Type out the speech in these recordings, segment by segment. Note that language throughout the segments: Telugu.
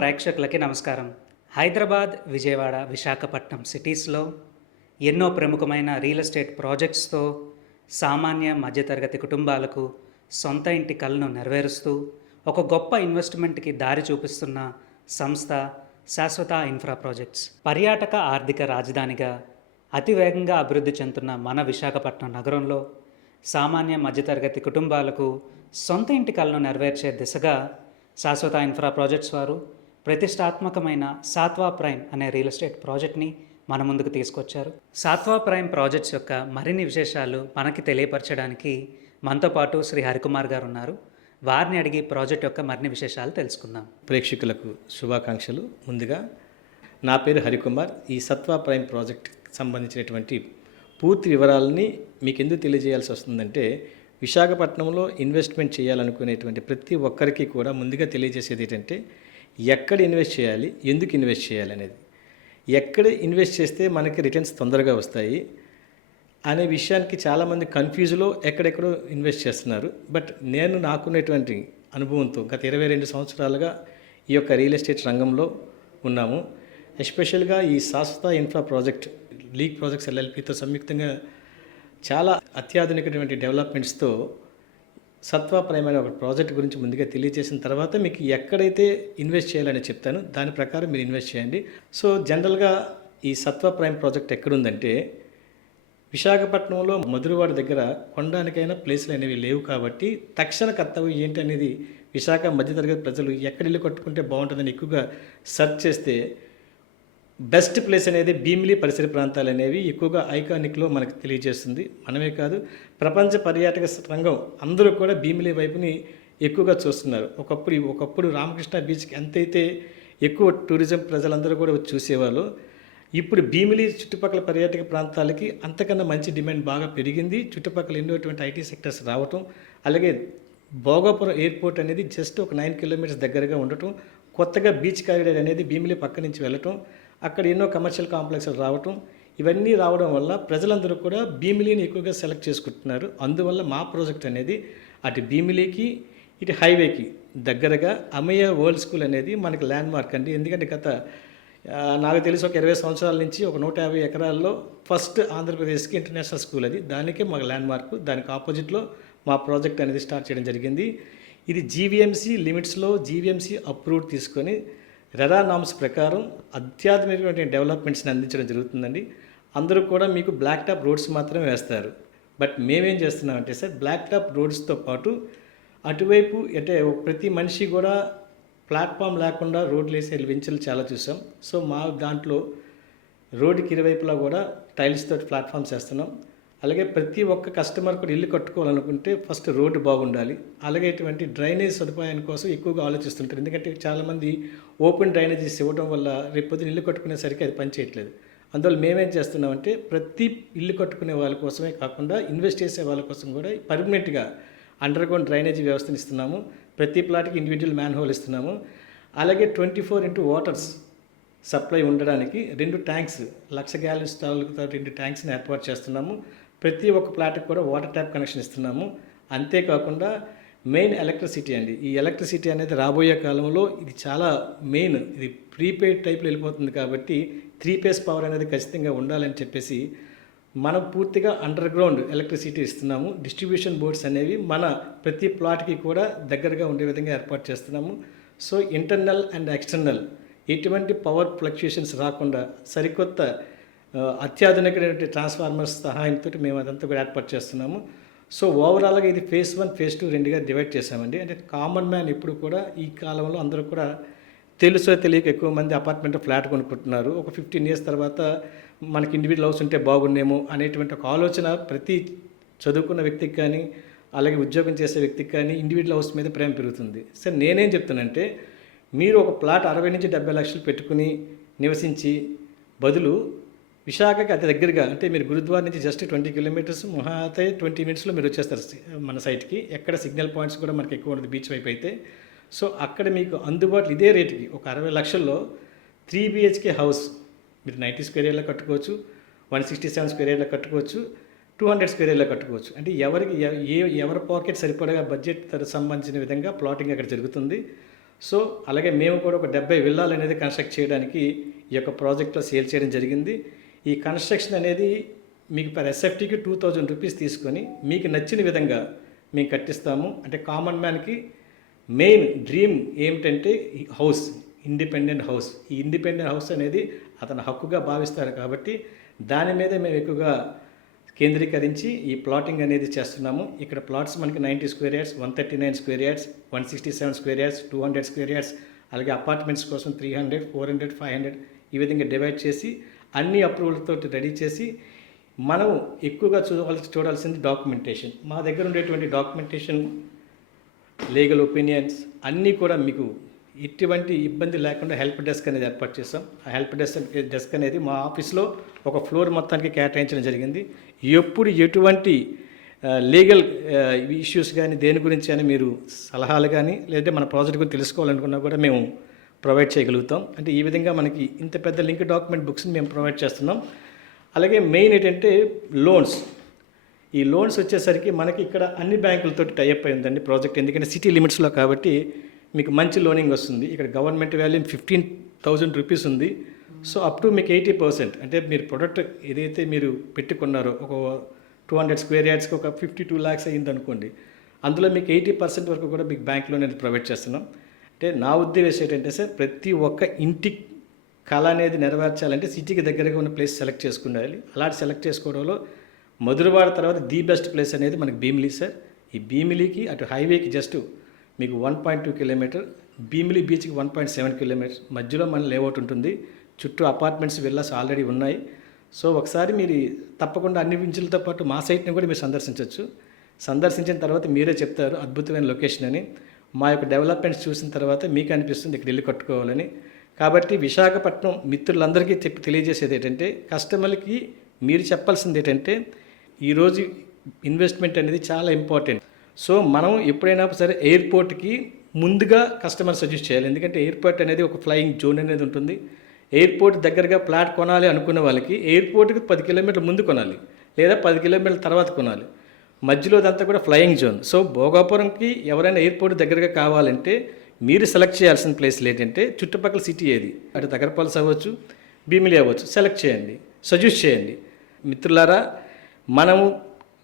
ప్రేక్షకులకి నమస్కారం. హైదరాబాద్, విజయవాడ, విశాఖపట్నం సిటీస్‌లో ఎన్నో ప్రముఖమైన రియల్ ఎస్టేట్ ప్రాజెక్ట్స్‌తో సామాన్య, మధ్యతరగతి కుటుంబాలకు సొంత ఇంటి కలను నెరవేరుస్తూ ఒక గొప్ప ఇన్వెస్ట్‌మెంట్‌కి దారి చూపిస్తున్న సంస్థ శాశ్వత ఇన్ఫ్రా ప్రాజెక్ట్స్. పర్యాటక ఆర్థిక రాజధానిగా అతి వేగంగా అభివృద్ధి చెందుతున్న మన విశాఖపట్నం నగరంలో సామాన్య, మధ్యతరగతి కుటుంబాలకు సొంత ఇంటి కలను నెరవేర్చే దిశగా శాశ్వత ఇన్ఫ్రా ప్రాజెక్ట్స్ వారు ప్రతిష్టాత్మకమైన సాత్వా ప్రైమ్ అనే రియల్ ఎస్టేట్ ప్రాజెక్ట్ని మన ముందుకు తీసుకొచ్చారు. సాత్వా ప్రైమ్ ప్రాజెక్ట్స్ యొక్క మరిన్ని విశేషాలు మనకి తెలియపరచడానికి మనతో పాటు శ్రీ హరికుమార్ గారు ఉన్నారు. వారిని అడిగి ప్రాజెక్ట్ యొక్క మరిన్ని విశేషాలు తెలుసుకుందాం. ప్రేక్షకులకు శుభాకాంక్షలు. ముందుగా నా పేరు హరికుమార్. ఈ సత్వా ప్రైమ్ ప్రాజెక్ట్కి సంబంధించినటువంటి పూర్తి వివరాలని మీకు ఎందుకు తెలియజేయాల్సి వస్తుందంటే, విశాఖపట్నంలో ఇన్వెస్ట్మెంట్ చేయాలనుకునేటువంటి ప్రతి ఒక్కరికి కూడా ముందుగా తెలియజేసేది ఏంటంటే, ఎక్కడ ఇన్వెస్ట్ చేయాలి, ఎందుకు ఇన్వెస్ట్ చేయాలి అనేది, ఎక్కడ ఇన్వెస్ట్ చేస్తే మనకి రిటర్న్స్ తొందరగా వస్తాయి అనే విషయానికి చాలామంది కన్ఫ్యూజ్లో ఎక్కడెక్కడో ఇన్వెస్ట్ చేస్తున్నారు. బట్ నేను నాకున్నటువంటి అనుభవంతో గత 22 సంవత్సరాలుగా ఈ యొక్క రియల్ ఎస్టేట్ రంగంలో ఉన్నాము. ఎస్పెషల్గా ఈ శాశ్వత ఇన్ఫ్రా ప్రాజెక్ట్ లీగ్ ప్రాజెక్ట్స్ ఎల్ఎల్పితో సంయుక్తంగా చాలా అత్యాధునికటువంటి డెవలప్మెంట్స్తో సత్వా ప్రైమ్ అనే ఒక ప్రాజెక్ట్ గురించి ముందుగా తెలియజేసిన తర్వాత మీకు ఎక్కడైతే ఇన్వెస్ట్ చేయాలని చెప్తాను, దాని ప్రకారం మీరు ఇన్వెస్ట్ చేయండి. సో జనరల్గా ఈ సత్వా ప్రైమ్ ప్రాజెక్ట్ ఎక్కడుందంటే, విశాఖపట్నంలో మధురవాడ దగ్గర కొనడానికైనా ప్లేస్లు అనేవి లేవు. కాబట్టి తక్షణ కర్తవ్యం ఏంటి అనేది విశాఖ మధ్యతరగతి ప్రజలు ఎక్కడ ఇల్లు కట్టుకుంటే బాగుంటుందని ఎక్కువగా సెర్చ్ చేస్తే బెస్ట్ ప్లేస్ అనేది భీమిలి పరిసర ప్రాంతాలు అనేవి ఎక్కువగా ఐకానిక్లో మనకు తెలియజేస్తుంది. మనమే కాదు, ప్రపంచ పర్యాటక రంగం అందరూ కూడా భీమిలి వైపుని ఎక్కువగా చూస్తున్నారు. ఒకప్పుడు రామకృష్ణ బీచ్కి ఎంతైతే ఎక్కువ టూరిజం ప్రజలందరూ కూడా వచ్చి చూసేవాళ్ళు, ఇప్పుడు భీమిలి చుట్టుపక్కల పర్యాటక ప్రాంతాలకి అంతకన్నా మంచి డిమాండ్ బాగా పెరిగింది. చుట్టుపక్కల ఎన్నోటువంటి ఐటీ సెక్టర్స్ రావటం, అలాగే భోగాపురం ఎయిర్పోర్ట్ అనేది జస్ట్ ఒక 9 కిలోమీటర్స్ దగ్గరగా ఉండటం, కొత్తగా బీచ్ కారిడార్ అనేది భీమిలి పక్క నుంచి వెళ్ళటం, అక్కడ ఎన్నో కమర్షియల్ కాంప్లెక్స్లు రావటం, ఇవన్నీ రావడం వల్ల ప్రజలందరూ కూడా భీమిలిని ఎక్కువగా సెలెక్ట్ చేసుకుంటున్నారు. అందువల్ల మా ప్రాజెక్ట్ అనేది అటు భీమిలికి ఇటు హైవేకి దగ్గరగా అమయ్య వరల్డ్ స్కూల్ అనేది మనకి ల్యాండ్ మార్క్ అండి. ఎందుకంటే నాకు తెలిసి ఒక 20 సంవత్సరాల నుంచి ఒక 150 ఎకరాల్లో ఫస్ట్ ఆంధ్రప్రదేశ్కి ఇంటర్నేషనల్ స్కూల్ అది. దానికే మాకు ల్యాండ్ మార్క్. దానికి ఆపోజిట్లో మా ప్రాజెక్ట్ అనేది స్టార్ట్ చేయడం జరిగింది. ఇది జీవీఎంసీ లిమిట్స్లో జీవీఎంసీ అప్రూవ్ తీసుకొని రెరా నామ్స్ ప్రకారం అత్యాధునికమైన డెవలప్మెంట్స్ని అందించడం జరుగుతుందండి. అందరూ కూడా మీకు బ్లాక్ టాప్ రోడ్స్ మాత్రమే వేస్తారు. బట్ మేమేం చేస్తున్నామంటే సార్, బ్లాక్ టాప్ రోడ్స్తో పాటు అటువైపు అంటే ప్రతి మనిషి కూడా ప్లాట్ఫామ్ లేకుండా రోడ్లు వేసే వెంచర్లు చాలా చూసాం. సో మా దాంట్లో రోడ్డుకి ఇరువైపులా కూడా టైల్స్ తోటి ప్లాట్ఫామ్స్ వేస్తున్నాం. అలాగే ప్రతి ఒక్క కస్టమర్ కూడా ఇల్లు కట్టుకోవాలనుకుంటే ఫస్ట్ రోడ్డు బాగుండాలి. అలాగే ఇటువంటి డ్రైనేజ్ సదుపాయాన్ని కోసం ఎక్కువగా ఆలోచిస్తుంటారు. ఎందుకంటే చాలామంది ఓపెన్ డ్రైనేజెస్ ఇవ్వడం వల్ల రేపొద్దున ఇల్లు కట్టుకునేసరికి అది పనిచేయట్లేదు. అందువల్ల మేమేం చేస్తున్నామంటే, ప్రతి ఇల్లు కట్టుకునే వాళ్ళ కోసమే కాకుండా ఇన్వెస్ట్ చేసే వాళ్ళ కోసం కూడా పర్మనెంట్గా అండర్గ్రౌండ్ డ్రైనేజీ వ్యవస్థను ఇస్తున్నాము. ప్రతి ప్లాట్కి ఇండివిజువల్ మ్యాన్ హోల్ ఇస్తున్నాము. అలాగే 24x వాటర్స్ సప్లై ఉండడానికి 2 ట్యాంక్స్ 1,00,000 గ్యాలన్స్ తాలూకుతో 2 ట్యాంక్స్ని ఏర్పాటు చేస్తున్నాము. ప్రతి ఒక్క ప్లాట్కి కూడా వాటర్ ట్యాప్ కనెక్షన్ ఇస్తున్నాము. అంతేకాకుండా మెయిన్ ఎలక్ట్రిసిటీ అండి. ఈ ఎలక్ట్రిసిటీ అనేది రాబోయే కాలంలో ఇది చాలా మెయిన్, ఇది ప్రీపెయిడ్ టైప్లో వెళ్ళిపోతుంది. కాబట్టి 3 ఫేజ్ పవర్ అనేది ఖచ్చితంగా ఉండాలని చెప్పేసి మనం పూర్తిగా అండర్ గ్రౌండ్ ఎలక్ట్రిసిటీ ఇస్తున్నాము. డిస్ట్రిబ్యూషన్ బోర్డ్స్ అనేవి మన ప్రతి ప్లాట్కి కూడా దగ్గరగా ఉండే విధంగా ఏర్పాటు చేస్తున్నాము. సో ఇంటర్నల్ అండ్ ఎక్స్టర్నల్ ఎటువంటి పవర్ ఫ్లక్చుయేషన్స్ రాకుండా సరికొత్త అత్యాధునికమైన ట్రాన్స్ఫార్మర్స్ సహాయంతో మేము అదంతా కూడా ఏర్పాటు చేస్తున్నాము. సో ఓవరాల్గా ఇది ఫేజ్ 1, ఫేజ్ 2 రెండుగా డివైడ్ చేసామండి. అంటే కామన్ మ్యాన్ ఇప్పుడు కూడా ఈ కాలంలో అందరూ కూడా తెలుసో తెలియక ఎక్కువ మంది అపార్ట్మెంట్ ఫ్లాట్ కొనుక్కుంటున్నారు. ఒక 15 ఇయర్స్ తర్వాత మనకి ఇండివిజువల్ హౌస్ ఉంటే బాగుండేమో అనేటువంటి ఒక ఆలోచన ప్రతి చదువుకున్న వ్యక్తికి కానీ, అలాగే ఉద్యోగం చేసే వ్యక్తికి కానీ ఇండివిజువల్ హౌస్ మీద ప్రేమ పెరుగుతుంది. సార్ నేనేం చెప్తానంటే, మీరు ఒక ప్లాట్ 60 నుంచి 70 లక్షలు పెట్టుకుని నివసించి బదులు విశాఖకి అతి దగ్గరగా, అంటే మీరు గురుద్వార నుంచి జస్ట్ 20 కిలోమీటర్స్, మహా అయితే 20 మినిట్స్లో మీరు వచ్చేస్తారు మన సైట్కి. ఎక్కడ సిగ్నల్ పాయింట్స్ కూడా మనకి ఎక్కువ ఉండదు బీచ్ వైపు అయితే. సో అక్కడ మీకు అందుబాటులో ఇదే రేటుకి ఒక 60 లక్షల్లో 3 BHK హౌస్ మీరు 90 స్క్వేర్ ఏరియాలో కట్టుకోవచ్చు, 167 స్క్వేర్ ఏరియాలో కట్టుకోవచ్చు, 200 స్క్వేర్ ఏరియాలో కట్టుకోవచ్చు. అంటే ఎవరి పాకెట్ సరిపడగా బడ్జెట్ సంబంధించిన విధంగా ప్లాటింగ్ అక్కడ జరుగుతుంది. సో అలాగే మేము కూడా ఒక 70 విల్లాలు అనేది కన్స్ట్రక్ట్ చేయడానికి ఈ యొక్క ప్రాజెక్ట్లో సేల్ చేయడం జరిగింది. ఈ కన్స్ట్రక్షన్ అనేది మీకు పర్ ఎస్ఎఫ్టీకి 2000 రూపీస్ తీసుకొని మీకు నచ్చిన విధంగా మేము కట్టిస్తాము. అంటే కామన్ మ్యాన్కి మెయిన్ డ్రీమ్ ఏమిటంటే హౌస్, ఇండిపెండెంట్ హౌస్. ఈ ఇండిపెండెంట్ హౌస్ అనేది అతను హక్కుగా భావిస్తారు కాబట్టి దాని మీద మేము ఎక్కువగా కేంద్రీకరించి ఈ ప్లాటింగ్ అనేది చేస్తున్నాము. ఇక్కడ ప్లాట్స్ మనకి 90 square yards, 139 square yards, 167 square yards, 200 square yards, అలాగే అపార్ట్మెంట్స్ కోసం 300, 400, 500 ఈ విధంగా డివైడ్ చేసి అన్ని అప్రూవల్తో రెడీ చేసి మనం ఎక్కువగా చూడాల్సింది డాక్యుమెంటేషన్. మా దగ్గర ఉండేటువంటి డాక్యుమెంటేషన్, లీగల్ ఒపీనియన్స్ అన్నీ కూడా మీకు ఎటువంటి ఇబ్బంది లేకుండా హెల్ప్ డెస్క్ అనేది ఏర్పాటు చేస్తాం. ఆ హెల్ప్ డెస్క్ అనేది మా ఆఫీస్లో ఒక ఫ్లోర్ మొత్తానికి కేటాయించడం జరిగింది. ఎప్పుడు ఎటువంటి లీగల్ ఇష్యూస్ కానీ దేని గురించి అని మీరు సలహాలు కానీ లేదంటే మన ప్రాజెక్ట్ గురించి తెలుసుకోవాలనుకున్నా కూడా మేము ప్రొవైడ్ చేయగలుగుతాం. అంటే ఈ విధంగా మనకి ఇంత పెద్ద లింక్ డాక్యుమెంట్ బుక్స్ని మేము ప్రొవైడ్ చేస్తున్నాం. అలాగే మెయిన్ ఏంటంటే లోన్స్. ఈ లోన్స్ వచ్చేసరికి మనకి ఇక్కడ అన్ని బ్యాంకులతో టైఅప్ అయిందండి ప్రాజెక్ట్. ఎందుకంటే సిటీ లిమిట్స్లో కాబట్టి మీకు మంచి లోనింగ్ వస్తుంది. ఇక్కడ గవర్నమెంట్ వాల్యూ 15,000 రూపీస్ ఉంది. సో అప్ టు మీకు 80%, అంటే మీరు ప్రొడక్ట్ ఏదైతే మీరు పెట్టుకున్నారో ఒక 200 స్క్వేర్ యార్డ్స్కి ఒక 52 lakhs అయ్యింది అనుకోండి, అందులో మీకు 80% వరకు కూడా మీకు బ్యాంక్ లోన్ అనేది ప్రొవైడ్ చేస్తున్నాం. అంటే నా ఉద్దేశం ఏంటంటే సార్, ప్రతి ఒక్క ఇంటి కళ అనేది నెరవేర్చాలంటే సిటీకి దగ్గరగా ఉన్న ప్లేస్ సెలెక్ట్ చేసుకునేయాలి. అలాంటి సెలెక్ట్ చేసుకోవడంలో మధురవాడ తర్వాత ది బెస్ట్ ప్లేస్ అనేది మనకి భీమిలి సార్. ఈ భీమిలికి అటు హైవేకి జస్ట్ మీకు 1.2 కిలోమీటర్, భీమిలి బీచ్కి 1.7 కిలోమీటర్స్ మధ్యలో మన లేఅవుట్ ఉంటుంది. చుట్టూ అపార్ట్మెంట్స్ విల్లాస్ ఆల్రెడీ ఉన్నాయి. సో ఒకసారి మీరు తప్పకుండా అన్ని వించులతో పాటు మా సైట్ని కూడా మీరు సందర్శించవచ్చు. సందర్శించిన తర్వాత మీరే చెప్తారు అద్భుతమైన లొకేషన్ అని. మా యొక్క డెవలప్మెంట్స్ చూసిన తర్వాత మీకు అనిపిస్తుంది ఇక్కడ ఇల్లు కట్టుకోవాలని. కాబట్టి విశాఖపట్నం మిత్రులందరికీ తెలియజేసేది ఏంటంటే, కస్టమర్లకి మీరు చెప్పాల్సింది ఏంటంటే, ఈరోజు ఇన్వెస్ట్మెంట్ అనేది చాలా ఇంపార్టెంట్. సో మనం ఎప్పుడైనా సరే ఎయిర్పోర్ట్కి ముందుగా కస్టమర్ సజెస్ట్ చేయాలి. ఎందుకంటే ఎయిర్పోర్ట్ అనేది ఒక ఫ్లయింగ్ జోన్ అనేది ఉంటుంది. ఎయిర్పోర్ట్ దగ్గరగా ప్లాట్ కొనాలి అనుకున్న వాళ్ళకి ఎయిర్పోర్ట్కి 10 కిలోమీటర్ల ముందు కొనాలి, లేదా 10 కిలోమీటర్ల తర్వాత కొనాలి. మధ్యలో అదంతా కూడా ఫ్లయింగ్ జోన్. సో భోగాపురంకి ఎవరైనా ఎయిర్పోర్ట్ దగ్గరగా కావాలంటే మీరు సెలెక్ట్ చేయాల్సిన ప్లేస్లు ఏంటంటే, చుట్టుపక్కల సిటీ ఏది, అటు దగ్గరపాలెం అవ్వచ్చు, భీమిలి అవ్వచ్చు, సెలెక్ట్ చేయండి, సజెస్ట్ చేయండి. మిత్రులారా, మనము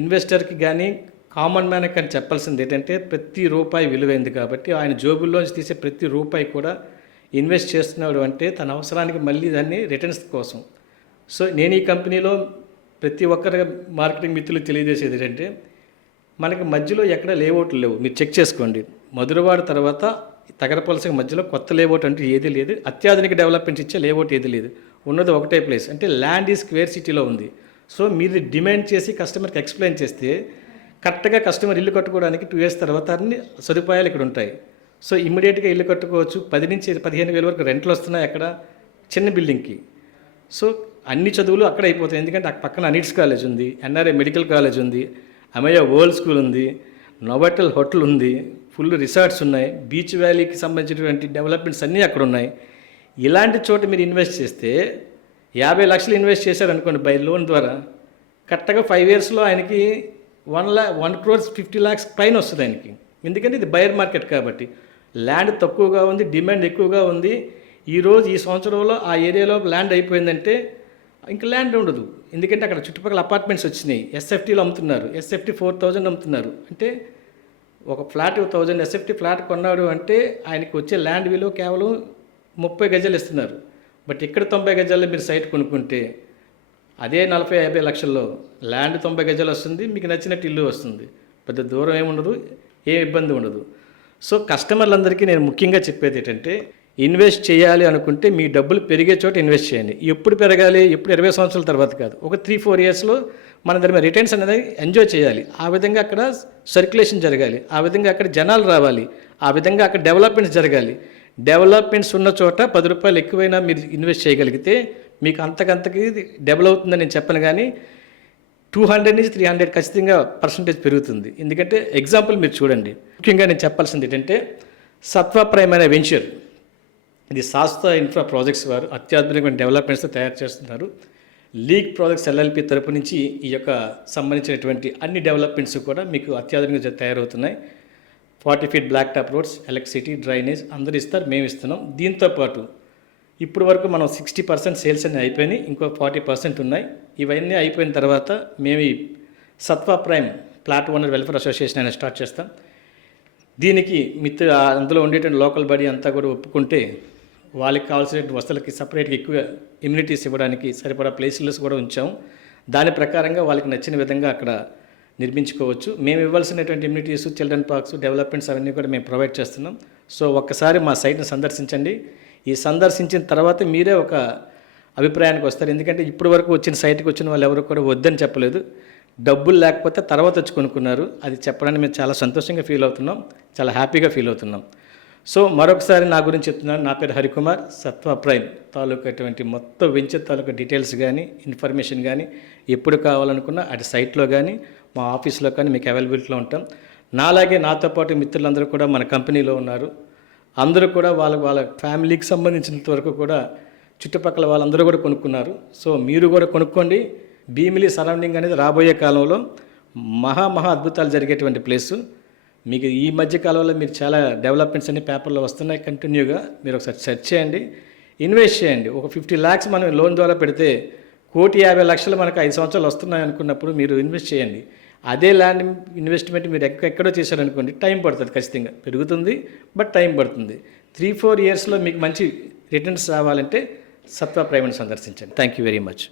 ఇన్వెస్టర్కి కానీ కామన్ మ్యాన్కి కానీ చెప్పాల్సింది ఏంటంటే, ప్రతి రూపాయి విలువైంది కాబట్టి ఆయన జోబుల్లోంచి తీసే ప్రతి రూపాయి కూడా ఇన్వెస్ట్ చేస్తున్నాడు అంటే తన అవసరానికి మళ్ళీ దాన్ని రిటర్న్స్ కోసం. సో నేను ఈ కంపెనీలో ప్రతి ఒక్కరి మార్కెటింగ్ మిత్రులకు తెలియజేసేది ఏంటంటే, మనకి మధ్యలో ఎక్కడ లేఅవుట్లు లేవు. మీరు చెక్ చేసుకోండి. మధురవాడ తర్వాత తగరపలసకి మధ్యలో కొత్త లేఅవుట్ అంటే ఏదీ లేదు. అత్యాధునిక డెవలప్మెంట్ ఇచ్చే లేఅవుట్ ఏది లేదు. ఉన్నది ఒకటే ప్లేస్, అంటే ల్యాండ్ ఈ స్క్వేర్ సిటీలో ఉంది. సో మీరు డిమాండ్ చేసి కస్టమర్కి ఎక్స్ప్లెయిన్ చేస్తే కరెక్ట్గా కస్టమర్ ఇల్లు కట్టుకోవడానికి 2 years తర్వాత అన్ని సదుపాయాలు ఇక్కడ ఉంటాయి. సో ఇమ్మీడియట్గా ఇల్లు కట్టుకోవచ్చు. 10 నుంచి 15,000 వరకు రెంట్లు వస్తున్నాయి అక్కడ చిన్న బిల్డింగ్కి. సో అన్ని చదువులు అక్కడ అయిపోతాయి. ఎందుకంటే అక్కడ పక్కన అనిట్స్ కాలేజ్ ఉంది, ఎన్ఆర్ఐ మెడికల్ కాలేజ్ ఉంది, అమయ్య వరల్డ్ స్కూల్ ఉంది, నోవాటెల్ హోటల్ ఉంది, ఫుల్ రిసార్ట్స్ ఉన్నాయి, బీచ్ వ్యాలీకి సంబంధించినటువంటి డెవలప్మెంట్స్ అన్నీ అక్కడ ఉన్నాయి. ఇలాంటి చోట మీరు ఇన్వెస్ట్ చేస్తే 50 లక్షలు ఇన్వెస్ట్ చేశారనుకోండి బై లోన్ ద్వారా, కరెక్ట్గా 5 yearsలో ఆయనకి 1 crore 50 lakhs పైన వస్తుంది ఆయనకి. ఎందుకంటే ఇది బయర్ మార్కెట్ కాబట్టి ల్యాండ్ తక్కువగా ఉంది, డిమాండ్ ఎక్కువగా ఉంది. ఈరోజు ఈ సంవత్సరంలో ఆ ఏరియాలో ల్యాండ్ అయిపోయిందంటే ఇంకా ల్యాండ్ ఉండదు. ఎందుకంటే అక్కడ చుట్టుపక్కల అపార్ట్మెంట్స్ వచ్చినాయి, ఎస్ఎఫ్టీలో అమ్ముతున్నారు, ఎస్ఎఫ్టీ 4,000 అమ్ముతున్నారు. అంటే ఒక ఫ్లాట్ 1,000 ఎస్ఎఫ్టీ ఫ్లాట్ కొన్నాడు అంటే ఆయనకి వచ్చే ల్యాండ్ విలువ కేవలం 30 గజాలు ఇస్తున్నారు. బట్ ఇక్కడ 90 గజాల్లో మీరు సైట్ కొనుక్కుంటే అదే 40-50 లక్షల్లో ల్యాండ్ 90 గజాలు వస్తుంది, మీకు నచ్చినట్టు ఇల్లు వస్తుంది. పెద్ద దూరం ఏముండదు, ఏ ఇబ్బంది ఉండదు. సో కస్టమర్లందరికీ నేను ముఖ్యంగా చెప్పేది ఏంటంటే, ఇన్వెస్ట్ చేయాలి అనుకుంటే మీ డబ్బులు పెరిగే చోట ఇన్వెస్ట్ చేయండి. ఎప్పుడు పెరగాలి, ఎప్పుడు 20 సంవత్సరాల తర్వాత కాదు, ఒక 3-4 yearsలో మన దాని మీద రిటర్న్స్ అనేది ఎంజాయ్ చేయాలి. ఆ విధంగా అక్కడ సర్క్యులేషన్ జరగాలి, ఆ విధంగా అక్కడ జనాలు రావాలి, ఆ విధంగా అక్కడ డెవలప్మెంట్స్ జరగాలి. డెవలప్మెంట్స్ ఉన్న చోట 10 రూపాయలు ఎక్కువైనా మీరు ఇన్వెస్ట్ చేయగలిగితే మీకు అంతకంతకి డెవలప్ అవుతుందని నేను చెప్పను, కానీ 200 నుంచి 300 ఖచ్చితంగా పర్సంటేజ్ పెరుగుతుంది. ఎందుకంటే ఎగ్జాంపుల్ మీరు చూడండి. ముఖ్యంగా నేను చెప్పాల్సింది ఏంటంటే, సత్వ ప్రైమ్ అనే వెంచర్, ఇది శాస్త్ర ఇన్ఫ్రా ప్రాజెక్ట్స్ వారు అత్యాధునికమైన డెవలప్మెంట్స్తో తయారు చేస్తున్నారు. లీగ్ ప్రాజెక్ట్స్ ఎల్ఎల్పి తరపు నుంచి ఈ యొక్క సంబంధించినటువంటి అన్ని డెవలప్మెంట్స్ కూడా మీకు అత్యాధునికంగా తయారవుతున్నాయి. 40 feet black top roads, electricity, drainage అందరూ ఇస్తారు, మేము ఇస్తున్నాం. దీంతో పాటు ఇప్పుడు వరకు మనం 60% సేల్స్ అన్నీ అయిపోయినాయి, ఇంకో 40% ఉన్నాయి. ఇవన్నీ అయిపోయిన తర్వాత మేము ఈ Sattva prime plot owner welfare association అనేది స్టార్ట్ చేస్తాం. దీనికి అందులో ఉండేటువంటి లోకల్ బాడీ అంతా కూడా ఒప్పుకుంటే వాళ్ళకి కావాల్సిన వస్తువులకి సపరేట్గా ఎక్కువ ఇమ్యూనిటీస్ ఇవ్వడానికి సరిపడా ప్లేసెస్ కూడా ఉంచాము. దాని ప్రకారంగా వాళ్ళకి నచ్చిన విధంగా అక్కడ నిర్మించుకోవచ్చు. మేము ఇవ్వాల్సినటువంటి ఇమ్యూనిటీస్, చిల్డ్రన్ పార్క్స్, డెవలప్మెంట్స్ అవన్నీ కూడా మేము ప్రొవైడ్ చేస్తున్నాం. సో ఒక్కసారి మా సైట్ని సందర్శించండి. ఈ సందర్శించిన తర్వాత మీరే ఒక అభిప్రాయానికి వస్తారు. ఎందుకంటే ఇప్పటి వరకు వచ్చిన సైట్కి వచ్చిన వాళ్ళు ఎవరు కూడా వద్దని చెప్పలేదు. డబ్బులు లేకపోతే తర్వాత వచ్చి కొనుక్కున్నారు. అది చెప్పడానికి మేము చాలా సంతోషంగా ఫీల్ అవుతున్నాం, చాలా హ్యాపీగా ఫీల్ అవుతున్నాం. సో మరొకసారి నా గురించి చెప్తున్నాను. నా పేరు హరికుమార్. సత్వా ప్రైమ్ తాలూకా అటువంటి మొత్తం వెంచర్ తాలూకా డీటెయిల్స్ కానీ, ఇన్ఫర్మేషన్ కానీ ఎప్పుడు కావాలనుకున్నా అటు సైట్లో కానీ మా ఆఫీస్లో కానీ మీకు అవైలబిలిటీలో ఉంటాం. నాలాగే నాతో పాటు మిత్రులందరూ కూడా మన కంపెనీలో ఉన్నారు. అందరూ కూడా వాళ్ళ ఫ్యామిలీకి సంబంధించినంత వరకు కూడా చుట్టుపక్కల వాళ్ళందరూ కూడా కొనుక్కున్నారు. సో మీరు కూడా కొనుక్కోండి. భీమిలి సరౌండింగ్ అనేది రాబోయే కాలంలో మహా అద్భుతాలు జరిగేటువంటి ప్లేసు. మీకు ఈ మధ్య కాలంలో మీరు చాలా డెవలప్మెంట్స్ అన్ని పేపర్లో వస్తున్నాయి కంటిన్యూగా. మీరు ఒకసారి సెర్చ్ చేయండి, ఇన్వెస్ట్ చేయండి. ఒక 50 lakhs మనం లోన్ ద్వారా పెడితే 1,50,00,000 మనకు 5 సంవత్సరాలు వస్తున్నాయి అనుకున్నప్పుడు మీరు ఇన్వెస్ట్ చేయండి. అదే ల్యాండ్ ఇన్వెస్ట్మెంట్ మీరు ఎక్కడో చేశారనుకోండి, టైం పడుతుంది, ఖచ్చితంగా పెరుగుతుంది, బట్ టైం పడుతుంది. 3-4 yearsలో మీకు మంచి రిటర్న్స్ రావాలంటే సత్వా ప్రైమ్ని సందర్శించండి. Thank you very much.